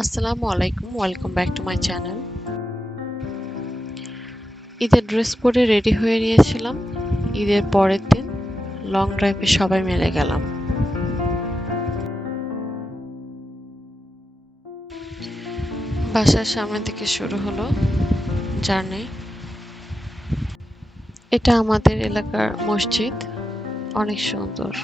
আসসালামু আলাইকুম, welcome back to my channel. ঈদের ড্রেস পরে রেডি হয়ে নিয়েছিলাম। ঈদের পরের দিন লং ড্রাইভে সবাই মিলে গেলাম। বাসার সামনে থেকে শুরু হলো জার্নি। এটা আমাদের এলাকার মসজিদ, অনেক সুন্দর।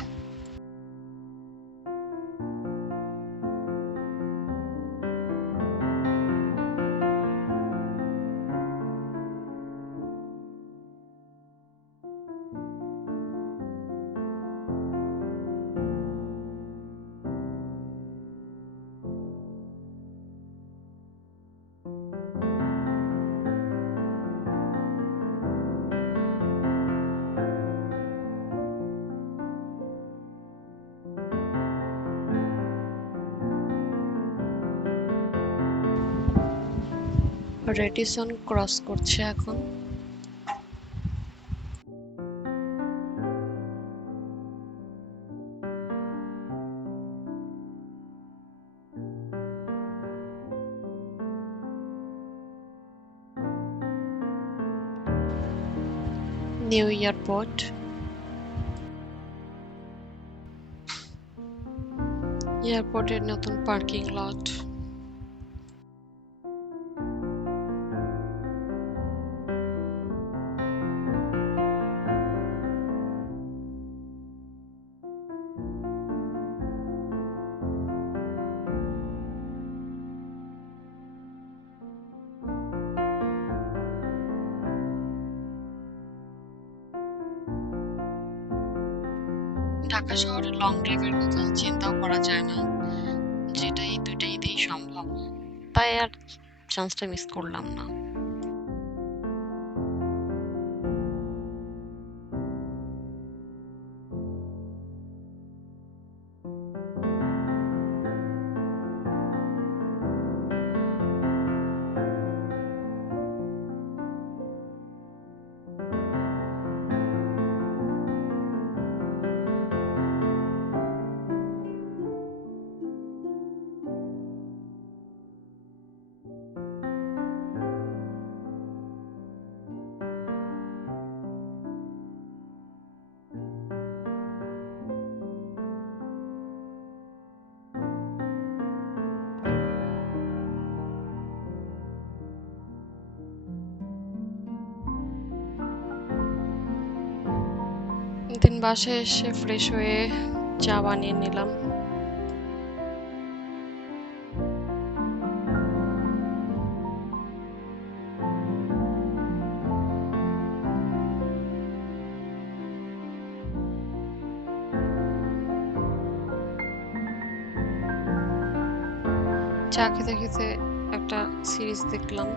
রেডিসন ক্রস করছে এখন। New airport. এয়ারপোর্টের নতুন পার্কিং লট। ঢাকা শহরে লং ড্রাইভের কথা চিন্তাও করা যায় না, যেটা এই দুইটা ঈদেই সম্ভব। তাই আর চান্সটা মিস করলাম না। দিন বাসায় এসে ফ্রেশ হয়ে চা বানিয়ে নিলাম। চা খেতে খেতে একটা সিরিজ দেখলাম।